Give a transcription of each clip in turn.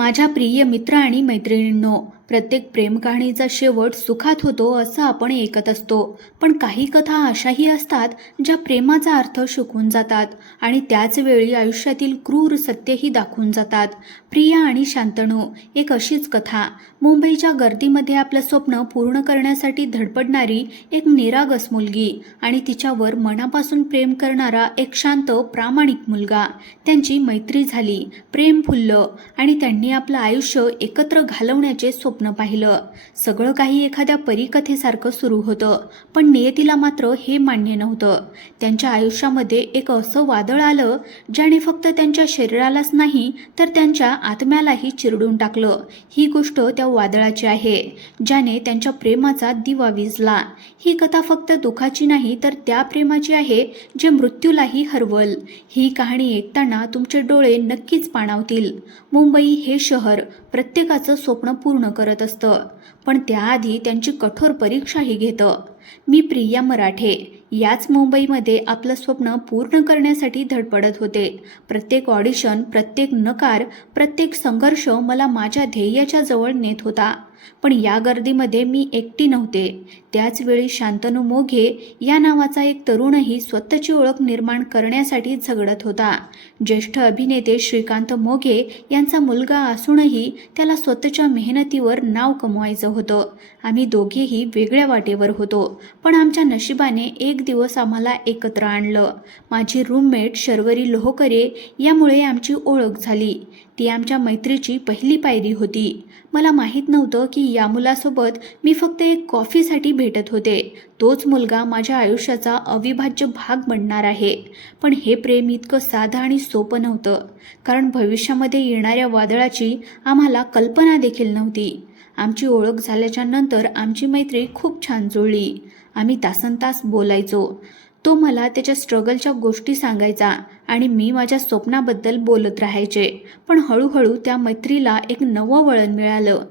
माझ्या प्रिय मित्र आणि मैत्रिणींनो प्रत्येक प्रेम कहाणीचा शेवट सुखात होतो असं आपण ऐकत असतो. पण काही कथा अशाही असतात ज्या प्रेमाचा अर्थ शिकवून जातात आणि त्याच वेळी आयुष्यातील क्रूर सत्यही दाखवून जातात. प्रिया आणि शांतनू एक अशीच कथा. मुंबईच्या गर्दीमध्ये आपलं स्वप्न पूर्ण करण्यासाठी धडपडणारी एक निरागस मुलगी आणि तिच्यावर मनापासून प्रेम करणारा एक शांत प्रामाणिक मुलगा. त्यांची मैत्री झाली प्रेम फुललं आणि त्यांनी आपलं आयुष्य एकत्र घालवण्याचे स्वप्न पाहिलं. सगळं काही एखाद्या परिकथेसारखं सुरू होतं पण नियतीला मात्र हे मान्य नव्हतं. त्यांच्या आयुष्यामध्ये एक असं वादळ आलं ज्याने फक्त त्यांच्या शरीरालाच नाही तर त्यांच्या आत्म्यालाही चिरडून टाकलं. ही गोष्ट त्या वादळाची आहे ज्याने त्यांच्या प्रेमाचा दिवा विजला. ही कथा फक्त दुःखाची नाही तर त्या प्रेमाची आहे जे मृत्यूलाही हरवल. ही कहाणी ऐकताना तुमचे डोळे नक्कीच पाणावतील. मुंबई हे शहर प्रत्येकाचं स्वप्न पूर्ण करत असतं. पण त्याआधी त्यांची कठोर परीक्षाही घेतं. मी प्रिया मराठे. याच मुंबईमध्ये आपलं स्वप्न पूर्ण करण्यासाठी धडपडत होते. प्रत्येक ऑडिशन प्रत्येक नकार प्रत्येक संघर्ष मला माझ्या ध्येयाच्या जवळ नेत होता. पण या गर्दीमध्ये मी एकटी नव्हते. त्याचवेळी शांतनु शांतनू मोघे या नावाचा एक तरुणही स्वतःची ओळख निर्माण करण्यासाठी झगडत होता. ज्येष्ठ अभिनेते श्रीकांत मोघे यांचा मुलगा असूनही त्याला स्वतःच्या मेहनतीवर नाव कमवायचं होतं. आम्ही दोघेही वेगळ्या वाटेवर होतो पण आमच्या नशिबाने एक दिवस आम्हाला एकत्र आणलं. माझी रूममेट शर्वरी लोहकरे यामुळे आमची ओळख झाली. ती आमच्या मैत्रीची पहिली पायरी होती. मला माहीत नव्हतं की या मुलासोबत मी फक्त एक कॉफीसाठी भेटत होते. तोच मुलगा माझ्या आयुष्याचा अविभाज्य भाग बनणार आहे. पण हे प्रेम इतकं साधं आणि सोपं नव्हतं. कारण भविष्यामध्ये येणाऱ्या वादळाची आम्हाला कल्पना देखील नव्हती. आमची ओळख झाल्याच्यानंतर आमची मैत्री खूप छान जुळली. आम्ही तासनतास बोलायचो. तो मला त्याच्या स्ट्रगलच्या गोष्टी सांगायचा आणि मी माझ्या स्वप्नाबद्दल बोलत राहायचे. पण हळूहळू त्या मैत्रीला एक नवं वळण मिळालं.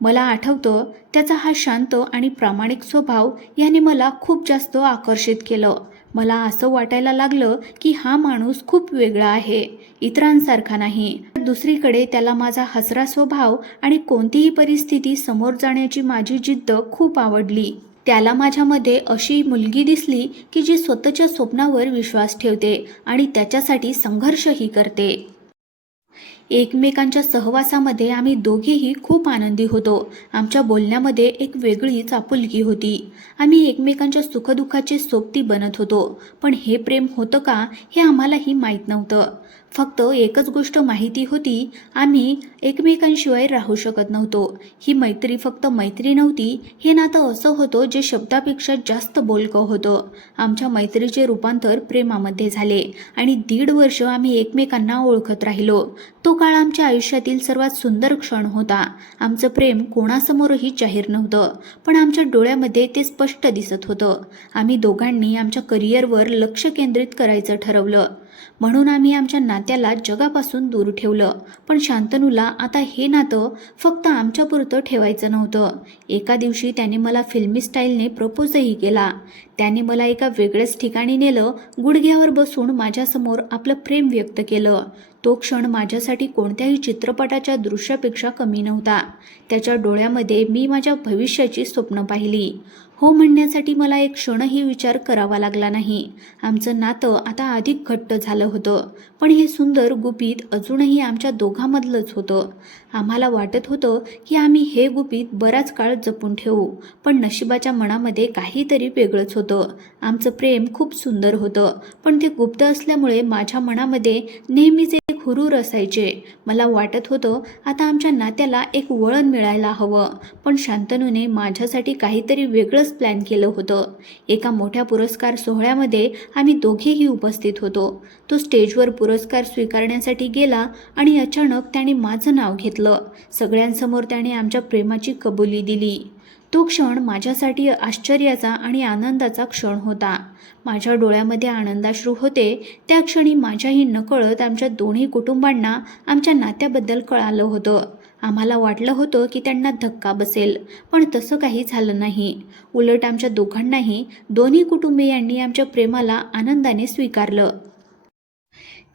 मला आठवतं त्याचा हा शांत आणि प्रामाणिक स्वभाव याने मला खूप जास्त आकर्षित केलं. मला असं वाटायला लागलं की हा माणूस खूप वेगळा आहे इतरांसारखा नाही. दुसरीकडे त्याला माझा हसरा स्वभाव आणि कोणतीही परिस्थिती समोर जाण्याची माझी जिद्द खूप आवडली. त्याला माझ्यामध्ये अशी मुलगी दिसली की जी स्वतःच्या स्वप्नावर विश्वास ठेवते आणि त्याच्यासाठी संघर्षही करते. एकमेकांच्या सहवासामध्ये आम्ही दोघेही खूप आनंदी होतो. आमच्या बोलण्यामध्ये एक वेगळीच आपुलकी होती. आम्ही एकमेकांच्या सुखदुःखाचे सोबती बनत होतो. पण हे प्रेम होतं का हे आम्हालाही माहीत नव्हतं. फक्त एकच गोष्ट माहिती होती आम्ही एकमेकांशिवाय राहू शकत नव्हतो. ही मैत्री फक्त मैत्री नव्हती हे नातं असं होतं जे शब्दापेक्षा जास्त बोलकं होतं. आमच्या मैत्रीचे रूपांतर प्रेमामध्ये झाले आणि दीड वर्ष आम्ही एकमेकांना ओळखत राहिलो. तो काळ आमच्या आयुष्यातील सर्वात सुंदर क्षण होता. आमचं प्रेम कोणासमोरही जाहीर नव्हतं पण आमच्या डोळ्यामध्ये ते स्पष्ट दिसत होतं. आम्ही दोघांनी आमच्या करिअरवर लक्ष केंद्रित करायचं ठरवलं. म्हणून आम्ही आमच्या नात्याला जगापासून दूर ठेवलं. पण शांतनूला आता हे नातं फक्त आमच्यापुरतं ठेवायचं नव्हतं. एका दिवशी त्याने मला फिल्मी स्टाईलने प्रपोजही केला. त्याने मला एका वेगळ्याच ठिकाणी नेलं गुडघ्यावर बसून माझ्यासमोर आपलं प्रेम व्यक्त केलं. तो क्षण माझ्यासाठी कोणत्याही चित्रपटाच्या दृश्यापेक्षा कमी नव्हता. त्याच्या डोळ्यामध्ये मी माझ्या भविष्याची स्वप्न पाहिली. हो म्हणण्यासाठी मला एक क्षणही विचार करावा लागला नाही. आमचं नातं आता अधिक घट्ट झालं होतं पण हे सुंदर गुपित अजूनही आमच्या दोघांमधलंच होतं. आम्हाला वाटत होतं की आम्ही हे गुपित बराच काळ जपून ठेवू पण नशिबाच्या मनामध्ये काहीतरी वेगळंच होतं. आमचं प्रेम खूप सुंदर होतं. पण ते गुप्त असल्यामुळे माझ्या मनामध्ये नेहमीच एक हुरूर असायचे. मला वाटत होतं आता आमच्या नात्याला एक वळण मिळायला हवं. पण शांतनूने माझ्यासाठी काहीतरी वेगळंच प्लॅन केलं होतं. एका मोठ्या पुरस्कार सोहळ्यामध्ये आम्ही दोघेही उपस्थित होतो. तो स्टेजवर पुरस्कार स्वीकारण्यासाठी गेला आणि अचानक त्याने माझं नाव घेतलं. सगळ्यांसमोर त्याने आमच्या प्रेमाची कबुली दिली. तो क्षण माझ्यासाठी आश्चर्याचा आणि आनंदाचा क्षण होता. माझ्या डोळ्यामध्ये आनंदाश्रू होते. त्या क्षणी माझ्याही नकळत आमच्या दोन्ही कुटुंबांना आमच्या नात्याबद्दल कळालं होतं. आम्हाला वाटलं होतं की त्यांना धक्का बसेल पण तसं काही झालं नाही. उलट आमच्या दोघांनाही दोन्ही कुटुंबियांनी आमच्या प्रेमाला आनंदाने स्वीकारलं.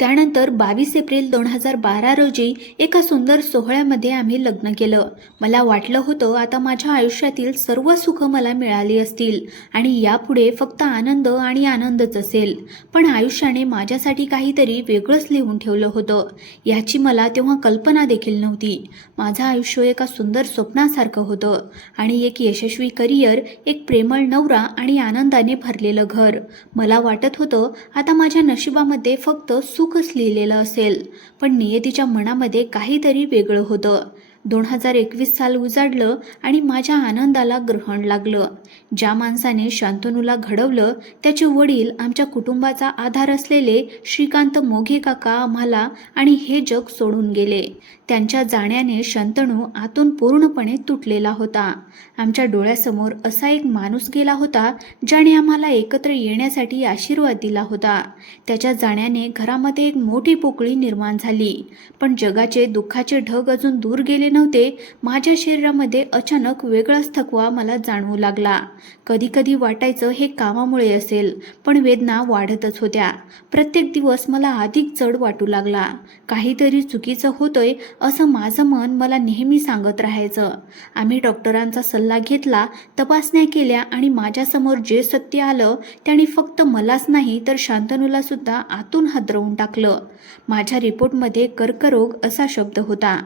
त्यानंतर बावीस एप्रिल दोन हजार बारा रोजी एका सुंदर सोहळ्यामध्ये आम्ही लग्न केलं. मला वाटलं होतं आता माझ्या आयुष्यातील सर्व सुख मला मिळाली असतील आणि यापुढे फक्त आनंद आणि आनंदच असेल. पण आयुष्याने माझ्यासाठी काहीतरी वेगळंच लिहून ठेवलं होतं. याची मला तेव्हा कल्पना देखील नव्हती. माझं आयुष्य एका सुंदर स्वप्नासारखं होतं आणि एक यशस्वी करिअर एक प्रेमळ नवरा आणि आनंदाने भरलेलं घर. मला वाटत होतं आता माझ्या नशिबामध्ये फक्त अचूकच लिहिलेलं असेल. पण नियतीच्या मनामध्ये काहीतरी वेगळं होतं. दोन हजार एकवीस साल उजाडलं आणि माझ्या आनंदाला ग्रहण लागलं. ज्या माणसाने शांतनूला घडवलं त्याचे वडील आमच्या कुटुंबाचा आधार असलेले श्रीकांत मोघे काका आम्हाला आणि हे जग सोडून गेले. त्यांच्या जाण्याने शंतनू आतून पूर्णपणे तुटलेला होता. आमच्या डोळ्यासमोर असा एक माणूस गेला होता ज्याने आम्हाला एकत्र येण्यासाठी आशीर्वाद दिला होता. त्याच्या जाण्याने घरामध्ये एक मोठी पोकळी निर्माण झाली. पण जगाचे दुःखाचे ढग अजून दूर गेले नव्हते. माझ्या शरीरामध्ये अचानक वेगळाच थकवा मला जाणवू लागला. कधीकधी वाटायचं हे कामामुळे असेल पण वेदना वाढतच होत्या. प्रत्येक दिवस मला अधिक चढ वाटू लागला. काहीतरी चुकीचं होतंय असं माझं मन मला नेहमी सांगत राहायचं. आम्ही डॉक्टरांचा सल्ला घेतला तपासण्या केल्या आणि माझ्यासमोर जे सत्य आलं त्याने फक्त मलाच नाही तर शांतनूला सुद्धा आतून हादरवून टाकलं. माझ्या रिपोर्टमध्ये कर्करोग असा शब्द होता.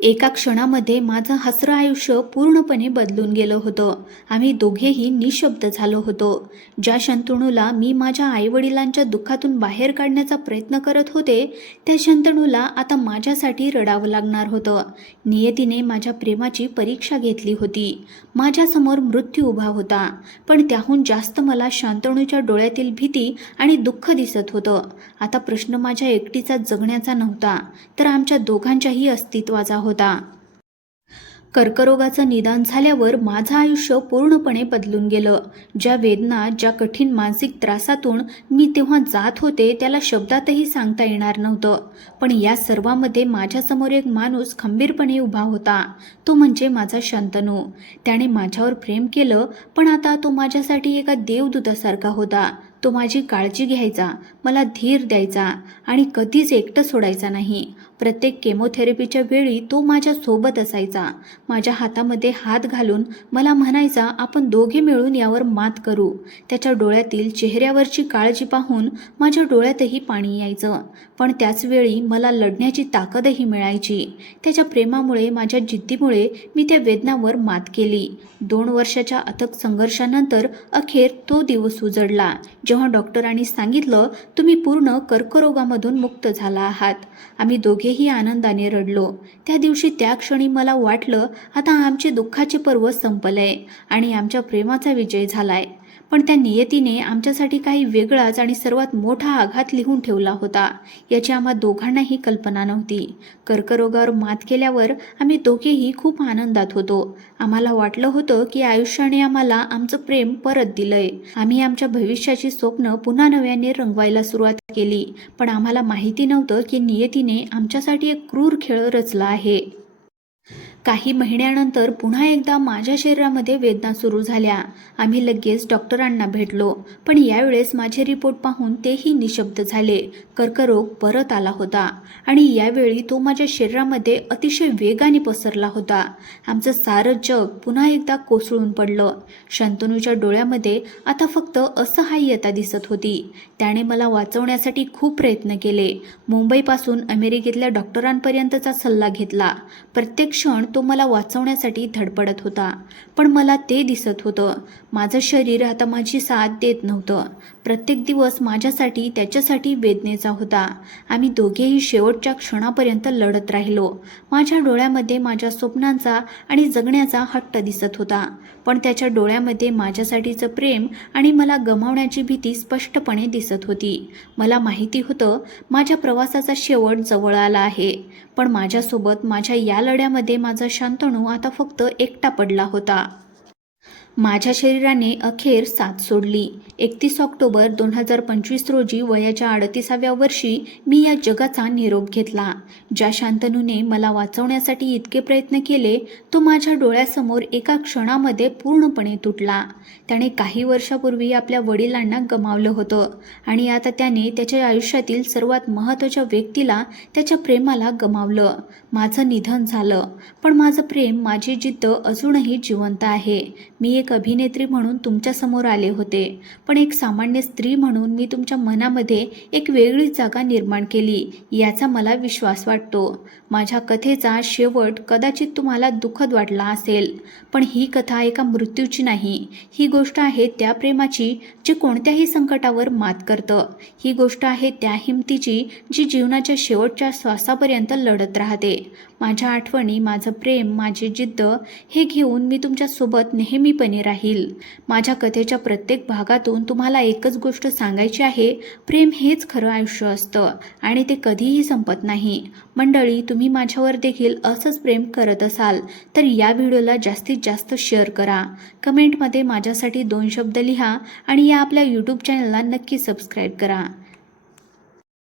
एका क्षणामध्ये माझं हसरं आयुष्य पूर्णपणे बदलून गेलं होतं. आम्ही दोघेही निशब्द झालो होतो. ज्या शंतणूला मी माझ्या आईवडिलांच्या दुःखातून बाहेर काढण्याचा प्रयत्न करत होते त्या शंतणूला आता माझ्यासाठी रडावं लागलं. लागणार होतं. नियतीने माझ्या प्रेमाची परीक्षा घेतली होती. माझ्यासमोर मृत्यू उभा होता. पण त्याहून जास्त मला शांतणूच्या डोळ्यातील भीती आणि दुःख दिसत होतं. आता प्रश्न माझ्या एकटीचा जगण्याचा नव्हता तर आमच्या दोघांच्याही अस्तित्वाचा होता. कर्करोगाचं निदान झाल्यावर माझं आयुष्य पूर्णपणे बदलून गेलं. ज्या वेदना ज्या कठीण मानसिक त्रासातून मी तेव्हा जात होते त्याला शब्दातही सांगता येणार नव्हतं. पण या सर्वामध्ये माझ्यासमोर एक माणूस खंबीरपणे उभा होता. तो म्हणजे माझा शंतनू. त्याने माझ्यावर प्रेम केलं पण आता तो माझ्यासाठी एका देवदूतासारखा होता. तो माझी काळजी घ्यायचा मला धीर द्यायचा आणि कधीच एकटं सोडायचा नाही. प्रत्येक केमोथेरपीच्या वेळी तो माझ्या सोबत असायचा. माझ्या हातामध्ये हात घालून मला म्हणायचा आपण दोघे मिळून यावर मात करू. त्याच्या डोळ्यातील चेहऱ्यावरची काळजी पाहून माझ्या डोळ्यातही पाणी यायचं. पण त्याचवेळी मला लढण्याची ताकदही मिळायची. त्याच्या प्रेमामुळे माझ्या जिद्दीमुळे मी त्या वेदनावर मात केली. दोन वर्षाच्या अथक संघर्षानंतर अखेर तो दिवस उजडला. जेव्हा डॉक्टरांनी सांगितलं तुम्ही पूर्ण कर्करोगामधून मुक्त झाला आहात. आम्ही दोघेही आनंदाने रडलो. त्या दिवशी त्या क्षणी मला वाटलं आता आमचे दुःखाचे पर्व संपलंय आणि आमच्या प्रेमाचा विजय झालाय. पण त्या नियतीने आमच्यासाठी काही वेगळाच आणि सर्वात मोठा आघात लिहून ठेवला होता याची आम्हा दोघांनाही कल्पना नव्हती. कर्करोगावर मात केल्यावर आम्ही दोघेही खूप आनंदात होतो. आम्हाला वाटलं होतं की आयुष्याने आम्हाला आमचं प्रेम परत दिलंय. आम्ही आमच्या भविष्याची स्वप्न पुन्हा नव्याने रंगवायला सुरुवात केली पण आम्हाला माहिती नव्हतं की नियतीने आमच्यासाठी एक क्रूर खेळ रचला आहे. काही महिन्यानंतर पुन्हा एकदा माझ्या शरीरामध्ये वेदना सुरू झाल्या. आम्ही लगेच डॉक्टरांना भेटलो. पण यावेळेस माझे रिपोर्ट पाहून तेही निशब्द झाले. कर्करोग परत आला होता. आणि यावेळी तो माझ्या शरीरामध्ये अतिशय वेगाने पसरला होता. आमचं सारं जग पुन्हा एकदा कोसळून पडलं. शंतनूच्या डोळ्यामध्ये आता फक्त असहाय्यता दिसत होती. त्याने मला वाचवण्यासाठी खूप प्रयत्न केले. मुंबईपासून अमेरिकेतल्या डॉक्टरांपर्यंतचा सल्ला घेतला. प्रत्येक क्षण तो तो मला वाचवण्यासाठी धडपडत होता. पण मला ते दिसत होतं. माझं शरीर आता माझी साथ देत नव्हतं. प्रत्येक दिवस माझ्यासाठी त्याच्यासाठी वेदनेचा होता. आम्ही दोघेही शेवटच्या क्षणापर्यंत लढत राहिलो. माझ्या डोळ्यामध्ये माझ्या स्वप्नांचा आणि जगण्याचा हट्ट दिसत होता. पण त्याच्या डोळ्यामध्ये माझ्यासाठीचं प्रेम आणि मला गमावण्याची भीती स्पष्टपणे दिसत होती. मला माहिती होतं माझ्या प्रवासाचा शेवट जवळ आला आहे. पण माझ्यासोबत माझ्या या लढ्यामध्ये माझा शांतणू आता फक्त एकटा पडला होता. माझ्या शरीराने अखेर साथ सोडली. एकतीस ऑक्टोबर दोन हजार पंचवीस रोजी वयाच्या अडतीसाव्या वर्षी मी या जगाचा निरोप घेतला. ज्या शांतनूने मला वाचवण्यासाठी इतके प्रयत्न केले तो माझ्या डोळ्यासमोर एका क्षणामध्ये पूर्णपणे तुटला. त्याने काही वर्षापूर्वी आपल्या वडिलांना गमावलं होतं आणि आता त्याने त्याच्या आयुष्यातील सर्वात महत्त्वाच्या व्यक्तीला त्याच्या प्रेमाला गमावलं. माझं निधन झालं. पण माझं प्रेम माझी जिद्द अजूनही जिवंत आहे. मी एक अभिनेत्री म्हणून तुमच्यासमोर आले होते. पण एक सामान्य स्त्री म्हणून मी तुमच्या मनामध्ये एक वेगळी जागा निर्माण केली याचा मला विश्वास वाटतो. माझ्या कथेचा शेवट कदाचित तुम्हाला दुःखद वाटला असेल पण ही कथा एका मृत्यूची नाही. ही गोष्ट आहे त्या प्रेमाची जे कोणत्याही संकटावर मात करतं. ही गोष्ट आहे त्या हिमतीची जी जीवनाच्या शेवटच्या श्वासापर्यंत लढत राहते. माझ्या आठवणी माझं प्रेम माझी जिद्द हे घेऊन मी तुमच्यासोबत नेहमीपणे राहील. माझ्या कथेच्या प्रत्येक भागातून तुम्हाला एकच गोष्ट सांगायची आहे प्रेम हेच खरं आयुष्य असतं आणि ते कधीही संपत नाही. मंडळी तुम्ही माझ्यावर देखील असंच प्रेम करत असाल तर या व्हिडिओला जास्तीत जास्त शेअर करा. कमेंटमध्ये माझ्यासाठी दोन शब्द लिहा आणि या आपल्या यूट्यूब चॅनलला नक्की सबस्क्राईब करा.